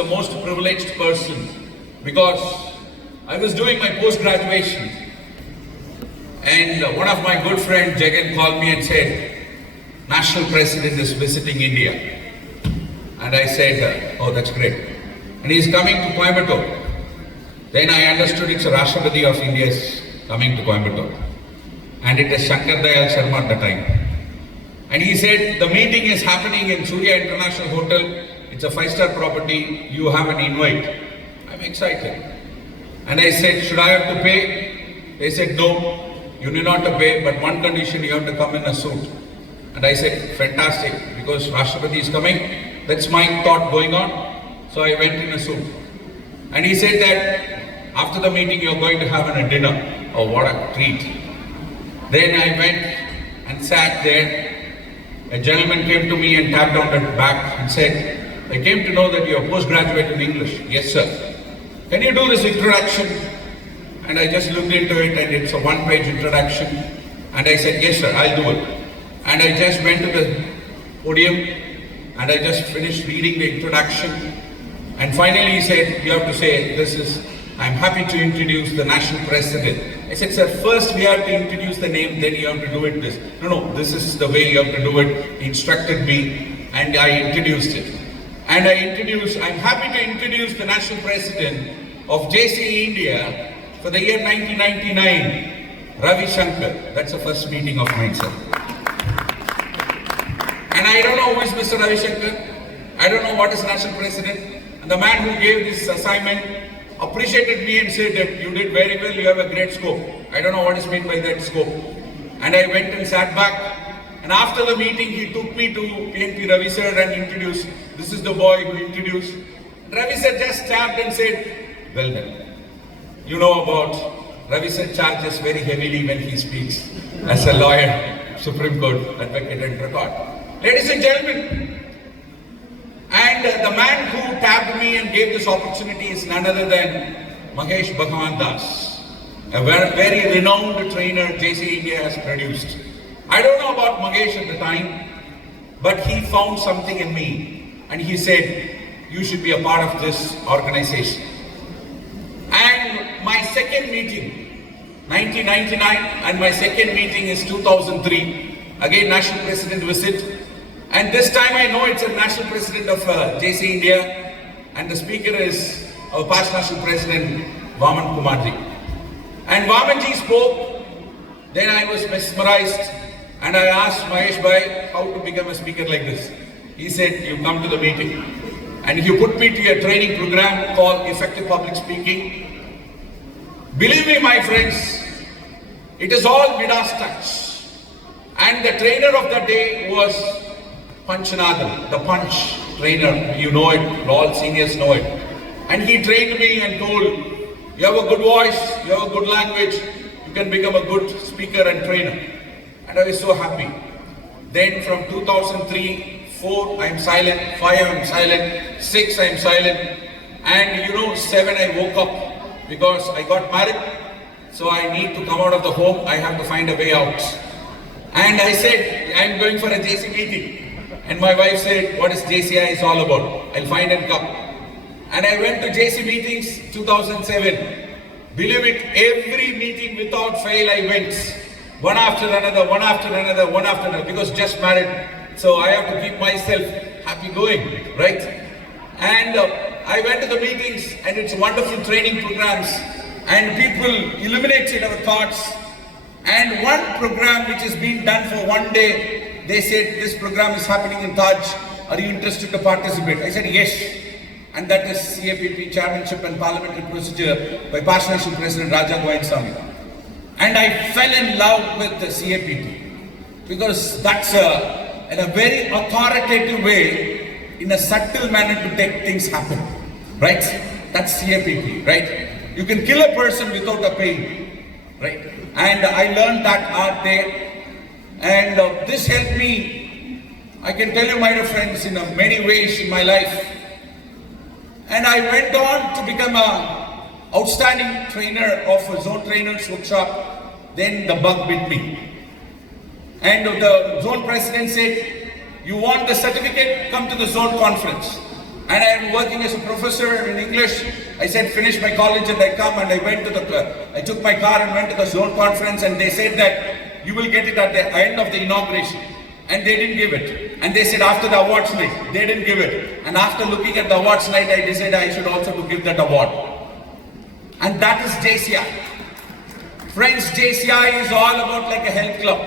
the most privileged person because I was doing my post-graduation and one of my good friends, Jagan, called me and said, National President is visiting India. And I said, oh, that's great. And he's coming to Coimbatore. Then I understood it's a Rashtrapati of India is coming to Coimbatore. And it is Shankar Dayal Sharma at the time. And he said, the meeting is happening in Surya International Hotel. It's a 5-star property. You have an invite. I'm excited. And I said, should I have to pay? They said, no, you need not to pay, but one condition, you have to come in a suit. And I said, fantastic, because Rashtrapati is coming. That's my thought going on. So I went in a suit. And he said that after the meeting, you're going to have a dinner. Oh, what a treat. Then I went and sat there. A gentleman came to me and tapped on the back and said, I came to know that you're postgraduate in English. Yes, sir. Can you do this introduction? And I just looked into it and it's a one-page introduction. And I said, yes, sir, I'll do it. And I just went to the podium and I just finished reading the introduction. And finally he said, you have to say, I'm happy to introduce the National President. I said, sir, first we have to introduce the name, then you have to do it this. No, this is the way you have to do it. He instructed me and I introduced it. And I'm happy to introduce the National President of JCE India for the year 1999, Ravi Shankar. That's the first meeting of mine, sir. And I don't know who is Mr. Ravi Shankar. I don't know what is National President. And the man who gave this assignment appreciated me and said that you did very well, you have a great scope. I don't know what is meant by that scope. And I went and sat back. And after the meeting, he took me to PNP Ravi sir and introduced, this is the boy who introduced. And Ravi sir just tapped and said, well done. You know about Ravi sir charges very heavily when he speaks as a lawyer, Supreme Court advocate and record. Ladies and gentlemen, and the man who tapped me and gave this opportunity is none other than Mahesh Bhagavan Das, a very renowned trainer JCE India has produced. I don't know about Mahesh at the time, but he found something in me and he said, you should be a part of this organization. And my second meeting, 1999, and my second meeting is 2003. Again, National President visit. And this time I know it's a National President of JCE India. And the speaker is our past National President, Vaman Kumarji. And Vamanji spoke. Then I was mesmerized. And I asked Mahesh Bhai how to become a speaker like this. He said, you come to the meeting. And he put me to a training program called Effective Public Speaking. Believe me, my friends, it is all Midas touch. And the trainer of the day was Panchanadhan, the punch trainer. You know it, all seniors know it. And he trained me and told, you have a good voice, you have a good language, you can become a good speaker and trainer. And I was so happy. Then from 2003, 4, I'm silent, 5, I'm silent, 6, I'm silent. And 7, I woke up because I got married. So I need to come out of the home, I have to find a way out. And I said, I'm going for a JC meeting. And my wife said, what is JCI is all about? I'll find and come. And I went to JC meetings 2007. Believe it, every meeting without fail I went. One after another, one after another, one after another, because just married. So I have to keep myself happy going, right? And I went to the meetings and it's wonderful training programs and people illuminated our thoughts. And one program which is being done for one day, they said, this program is happening in Taj. Are you interested to participate? I said, yes. And that is CAPP Chairmanship and Parliamentary Procedure by past National President Raja Govindsamy. And I fell in love with the CAPP because that's in a very authoritative way, in a subtle manner to make things happen, right? That's CAPP, right? You can kill a person without a pain, right? And I learned that art there. And this helped me, I can tell you, my dear friends, in many ways in my life. And I went on to become an outstanding trainer of a zone trainers workshop. Then the bug bit me. And the zone president said, you want the certificate, come to the zone conference. and I am working as a professor in English. I said, finish my college and I come, and I went to I took my car and went to the zone conference, and they said that you will get it at the end of the inauguration. And they didn't give it. And they said after the awards night, they didn't give it. And after looking at the awards night, I decided I should also to give that award. And that is JCI. Friends, JCI is all about like a health club.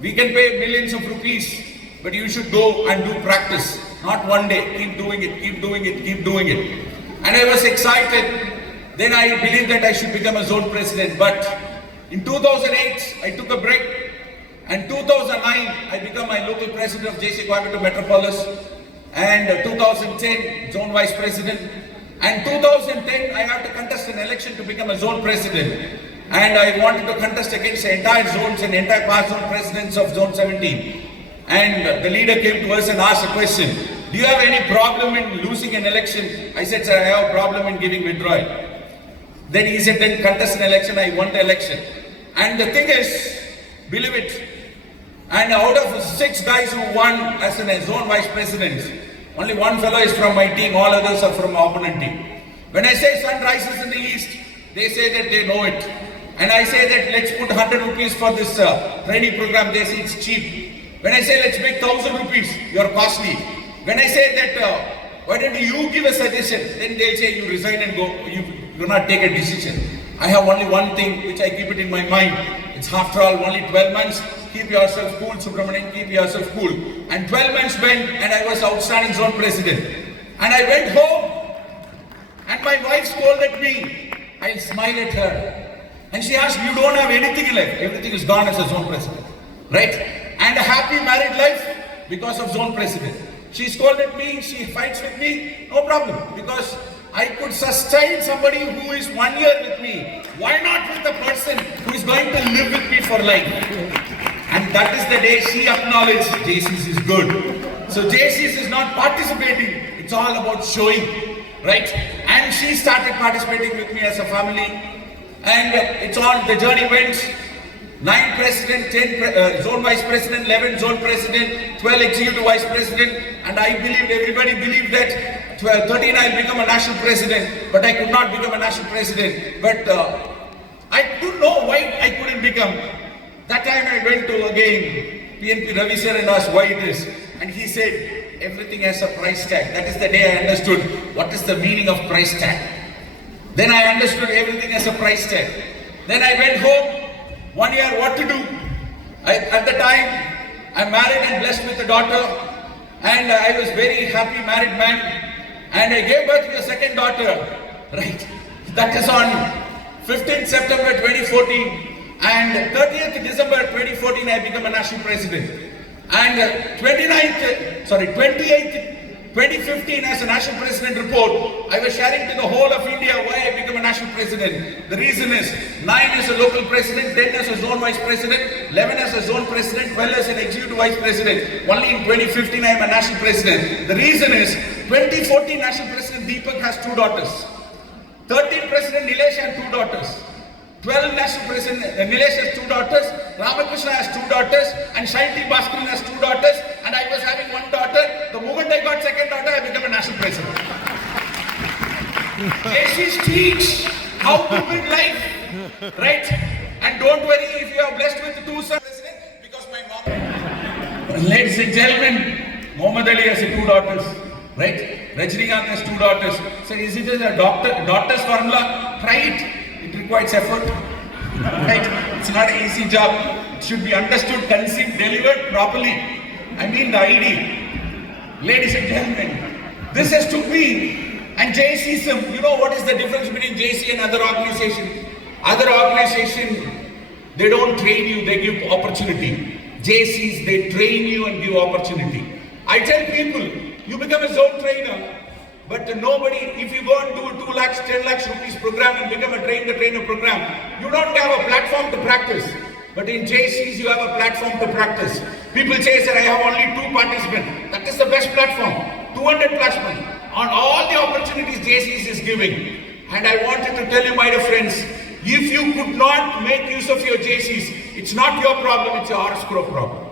We can pay millions of rupees, but you should go and do practice. Not one day, keep doing it, keep doing it, keep doing it. And I was excited. Then I believed that I should become a zone president. But in 2008, I took a break. And 2009, I became my local president of JC Coimbatore Metropolis. And 2010, zone vice president. And 2010, I had to contest an election to become a zone president. And I wanted to contest against the entire zones and entire past zone presidents of zone 17. And the leader came to us and asked a question. Do you have any problem in losing an election? I said, sir, I have a problem in giving withdrawal. Then he said, then contest an election. I won the election. And the thing is, believe it, and out of 6 guys who won as a zone vice president, only one fellow is from my team, all others are from our opponent team. When I say sun rises in the east, they say that they know it. And I say that let's put 100 rupees for this training program, they say it's cheap. When I say let's make 1,000 rupees, you're costly. When I say that why don't you give a suggestion, then they'll say you resign and go, you do not take a decision. I have only one thing which I keep it in my mind. It's after all only 12 months. Keep yourself cool, Subramanian, keep yourself cool. And 12 months went and I was outstanding zone president. And I went home and my wife scolded me. I smiled at her. And she asked, you don't have anything in life. Everything is gone as a zone president. Right? And a happy married life because of zone president. She scolded me, she fights with me, no problem. Because I could sustain somebody who is 1 year with me. Why not with the person who is going to live with me for life? And that is the day she acknowledged JCS is good. So JCS is not participating, it's all about showing, right? And she started participating with me as a family. And it's on, the journey went 9 president, 10 zone vice president, 11 zone president, 12 executive vice president. And I believed, everybody believed that 13 I'll become a national president, but I could not become a national president. But I don't know why I couldn't become. That time I went to again PNP Ravi sir and asked why it is. And he said, everything has a price tag. That is the day I understood what is the meaning of price tag. Then I understood everything has a price tag. Then I went home, 1 year, what to do? At the time, I'm married and blessed with a daughter. And I was very happy married man. And I gave birth to a second daughter. Right. That is on 15th September 2014. And 30th December 2014, I became a national president. And 28th 2015, as a national president report, I was sharing to the whole of India why I became a national president. The reason is 9 as a local president, 10 as a zone vice president, 11 as a zone president, 12 as an executive vice president. Only in 2015, I am a national president. The reason is 2014 national president Deepak has 2 daughters. 13th president Nilesh has 2 daughters. 12 national president Nilesh has 2 daughters, Ramakrishna has 2 daughters, and Shaiti Bhaskaran has 2 daughters, and I was having 1 daughter. The moment I got second daughter, I became a national president. JCS teach how to build life, right? And don't worry if you are blessed with 2 sons, because my mom. Ladies and gentlemen, Muhammad Ali has 2 daughters, right? Rajinikanth has 2 daughters. So is it a daughter's formula? Try it. It requires effort, right? It's not an easy job. It should be understood, conceived, delivered properly. I mean the idea. Ladies and gentlemen, this has took me and JCism. You know what is the difference between JC and other organizations? Other organizations, they don't train you, they give opportunity. JCs, they train you and give opportunity. I tell people, you become a zone trainer. But nobody, if you go and do 2 lakhs, 10 lakhs rupees program and become a train-the-trainer program, you don't have a platform to practice. But in JCs, you have a platform to practice. People say, sir, I have only 2 participants. That is the best platform. 200 participants. On all the opportunities JCs is giving. And I wanted to tell you, my dear friends, if you could not make use of your JCs, it's not your problem, it's your horoscope problem.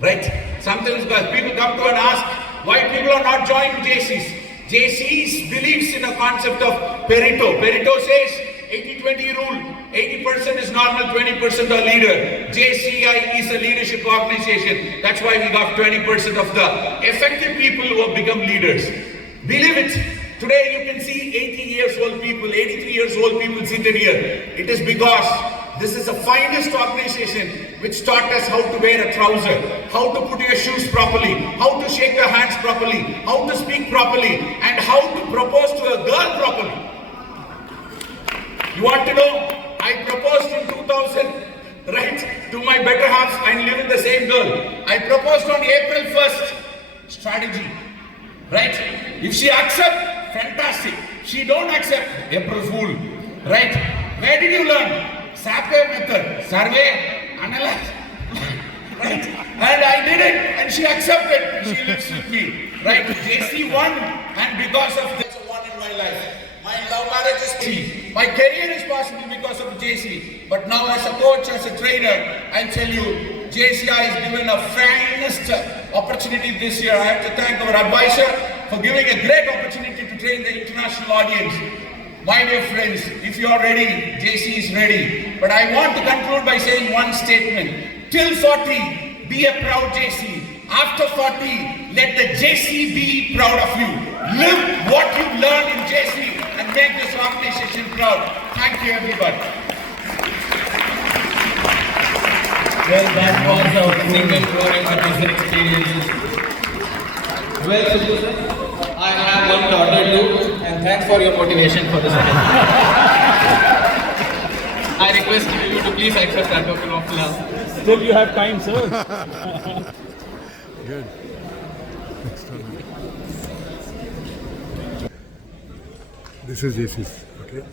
Right? Sometimes people come to and ask, why people are not joining JCs? JC believes in a concept of Pareto. Pareto says 80-20 rule. 80% is normal, 20% are leader. JCI is a leadership organization. That's why we got 20% of the effective people who have become leaders. Believe it. Today you can see 80 years old people, 83 years old people seated here. It is because this is the finest organization which taught us how to wear a trouser, how to put your shoes properly, how to shake your hands properly, how to speak properly, and how to propose to a girl properly. You want to know? I proposed in 2000, right, to my better half and live with the same girl. I proposed on April 1st. Strategy, right? If she accept, fantastic. She don't accept, April Fool, right? Where did you learn? SAPE method, survey, analyze, right? And I did it, and she accepted. She lives with me, right? JC won, and because of this, won in my life. My love marriage is JC. My career is possible because of JC. But now, as a coach, as a trainer, I'll tell you, JCI has given a finest opportunity this year. I have to thank our advisor for giving a great opportunity to train the international audience. My dear friends, if you are ready, JC is ready. But I want to conclude by saying one statement. Till 40, be a proud JC. After 40, let the JC be proud of you. Live what you learned in JC and make this organization proud. Thank you, everybody. Well, that was a single glowing amazing experience. Well, Subbu sir, I have one daughter too, and thanks for your motivation for this event. I request you to please accept that token of love. Still you have time, sir. Good. This is JC's, okay?